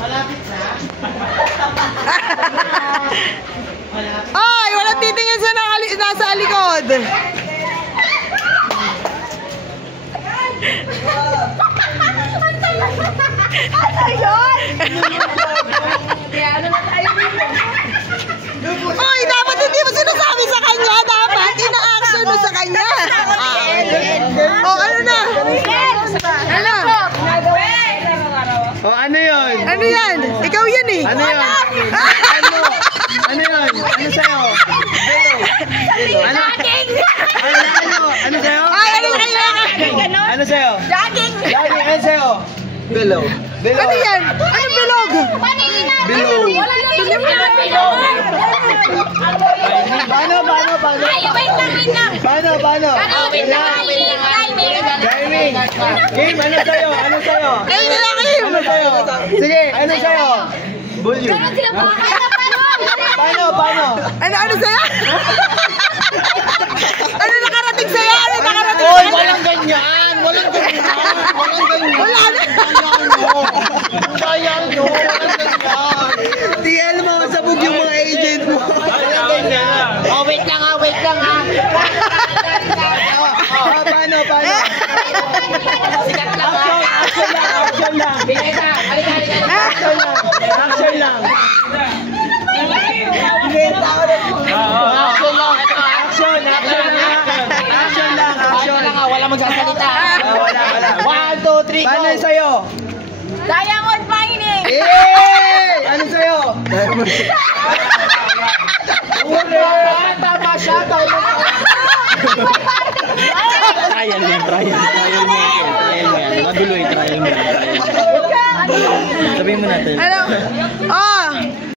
Malapit na. Ay, walang titingin sa nasa likod. Ano yun? Ano na tayo dito? Ay, dapat hindi mo sinasabi sa kanya. Dapat ina-action mo sa kanya. Oh, ano na? Ano? Oh, ano yun? Ano yan? Ikaw yan eh. Ano yun? Ano yun? Ano sa'yo? Ano? Ano sa'yo? Ay, ano kayo? Ano sa'yo? Jogging! Jogging, ano sa'yo? Below. Below. Ano yan? Anong bilog? Below. Wala na yung bilog! Paano? Ay, wait lang! Paano? Driving. Kim, ano sa'yo? Ano sa'yo? Ay, Kim! Ano sa'yo? Sige, ano sa'yo? Volume. Ganon sila pa! Paano? Ano sa'yo? Ano nakarating sa'yo? Ano nakarating Oy, sa'yo? walang ganyan! Walang ganyan! Wala na. Sayang no! Walang ganyan! Di alam mo, sabog yung mga agent mo. Walang ganyan! Oh, wait lang ha! Paano? Sikat lang Action lang! Action lang! Action lang! Wala magsasalita. Wala. 1, 2, 3, go! Paano yung sa'yo? Diamond mining! Ano sa'yo? Tama siya! Trial yan. Maduloy, trial mo. Sabihin mo natin. Ano?